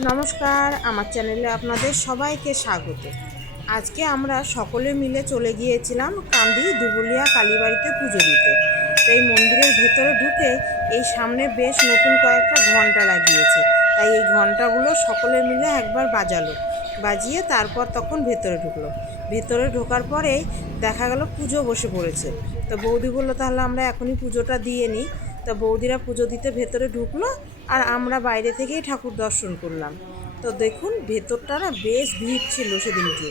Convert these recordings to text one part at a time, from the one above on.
নমস্কার, আমার চ্যানেলে আপনাদের সবাইকে স্বাগত। আজকে আমরা সকলে মিলে চলে গিয়েছিলাম কান্দি দুবুলিয়া কালীবাড়িতে পুজো দিতে। তো এই মন্দিরের ভেতরে ঢুকে এই সামনে বেশ নতুন কয়েকটা ঘন্টা লাগিয়েছে, তাই এই ঘন্টাগুলো সকলে মিলে একবার বাজিয়ে তারপর তখন ভেতরে ঢুকলো। ভেতরে ঢোকার পরেই দেখা গেল পুজো বসে পড়েছে। তো বৌদি বললো তাহলে আমরা এখনই পুজোটা দিয়ে নিই। তো বৌদিরা পুজো দিতে ভেতরে ঢুকলো আর আমরা বাইরে থেকেই ঠাকুর দর্শন করলাম। তো দেখুন ভেতরটা না বেশ ভিড় ছিল সেদিনকে,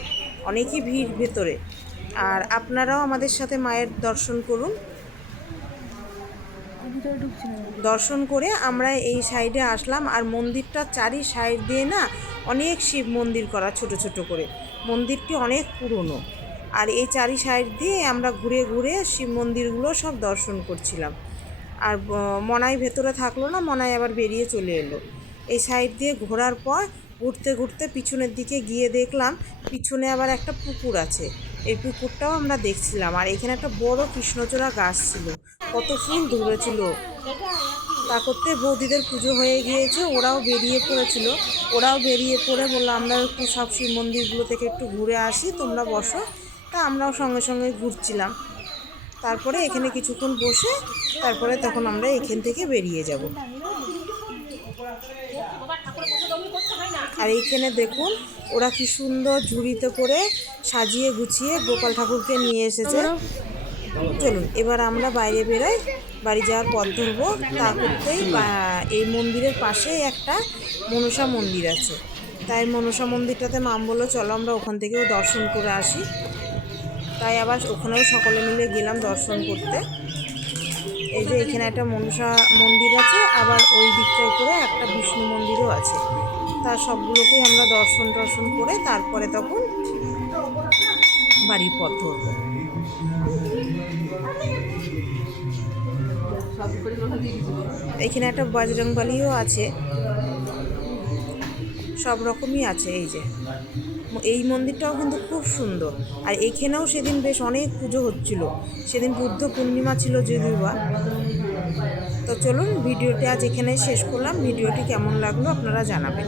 অনেকই ভিড় ভেতরে। আর আপনারাও আমাদের সাথে মায়ের দর্শন করুন। দর্শন করে আমরা এই সাইডে আসলাম, আর মন্দিরটার চারি সাইড দিয়ে না অনেক শিব মন্দির করা ছোট ছোট করে। মন্দিরটি অনেক পুরনো, আর এই চারি সাইড দিয়ে আমরা ঘুরে ঘুরে শিব মন্দিরগুলো সব দর্শন করছিলাম। আর মনাই ভেতরে থাকলো না, মনাই আবার বেরিয়ে চলে এলো। এই সাইড দিয়ে ঘোরার পর ঘুরতে ঘুরতে পিছনের দিকে গিয়ে দেখলাম পিছনে আবার একটা পুকুর আছে। এই পুকুরটাও আমরা দেখছিলাম, আর এখানে একটা বড় কৃষ্ণচূড়া গাছ ছিল, কত ফুল ধরেছিল। তা করতে বৌদিদের পুজো হয়ে গিয়েছে, ওরাও বেরিয়ে পড়েছিল। ওরাও বেরিয়ে পড়ে বললো আমরা একটু সব শিব মন্দিরগুলো থেকে একটু ঘুরে আসি, তোমরা বসো। তা আমরাও সঙ্গে সঙ্গে ঘুরছিলাম। তারপরে এখানে কিছুক্ষণ বসে তারপরে তখন আমরা এখান থেকে বেরিয়ে যাব। আর এইখানে দেখুন ওরা কি সুন্দর ঝুড়িতে করে সাজিয়ে গুছিয়ে গোপাল ঠাকুরকে নিয়ে এসেছে। চলুন এবার আমরা বাইরে বেরোই, বাড়ি যাওয়ার পথ ধরবো। তা করতেই এই মন্দিরের পাশেই একটা মনসা মন্দির আছে, তাই মনসা মন্দিরটাতে মাম বললো চলো আমরা ওখান থেকেও দর্শন করে আসি। তাই আবার ওখানেও সকলে মিলে গেলাম দর্শন করতে। এই যে এখানে একটা মনসা মন্দির আছে, আবার ওই দিকটায় করে একটা বিষ্ণু মন্দিরও আছে। তা সবগুলোকেই আমরা দর্শন করে তারপরে তখন বাড়ির পথ ধরব। এখানে একটা বজরংবলীও আছে, সব রকমই আছে। এই যে এই মন্দিরটাও কিন্তু খুব সুন্দর। আর এখানেও সেদিন বেশ অনেক পুজো হচ্ছিল, সেদিন বুদ্ধ পূর্ণিমা ছিল যদিও বা। তো চলুন ভিডিওটি আজ এখানেই শেষ করলাম। ভিডিওটি কেমন লাগলো আপনারা জানাবেন।